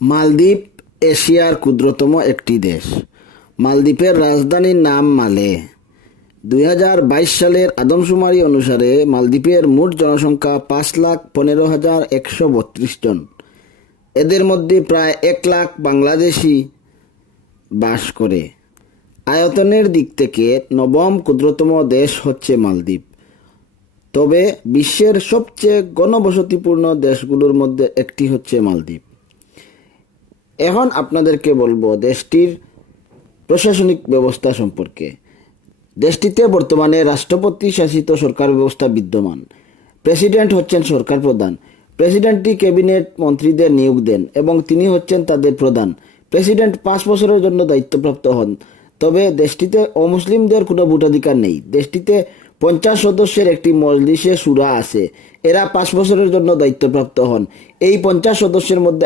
মালদ্বীপ এশিয়ার ক্ষুদ্রতম একটি দেশ। মালদ্বীপের রাজধানীর নাম মালে। 2022 সালের আদমশুমারি অনুসারে মালদ্বীপের মোট জনসংখ্যা 5,15,132 জন। এদের মধ্যে প্রায় 1 লাখ বাংলাদেশি বাস করে। আয়তনের দিক থেকে নবম ক্ষুদ্রতম দেশ হচ্ছে মালদ্বীপ। তবে বিশ্বের সবচেয়ে ঘনবসতিপূর্ণ দেশগুলোর মধ্যে একটি হচ্ছে মালদ্বীপ। এখন আপনাদেরকে বলবো দেশটির প্রশাসনিক ব্যবস্থা সম্পর্কে। দেশটিতে বর্তমানে রাষ্ট্রপতি শাসিত সরকার ব্যবস্থা বিদ্যমান। প্রেসিডেন্ট হচ্ছেন সরকার প্রধান। প্রেসিডেন্টটি ক্যাবিনেট মন্ত্রীদের নিয়োগ দেন এবং তিনি হচ্ছেন তাদের প্রধান। প্রেসিডেন্ট 5 বছরের জন্য দায়িত্বপ্রাপ্ত হন। তবে দেশটিতে অমুসলিমদের কোনো ভোটাধিকার নেই। দেশটিতে 50 সদস্যের একটি মজলিসে শুরা আছে। এরা 5 বছরের জন্য দায়িত্বপ্রাপ্ত হন। এই 50 সদস্যের মধ্যে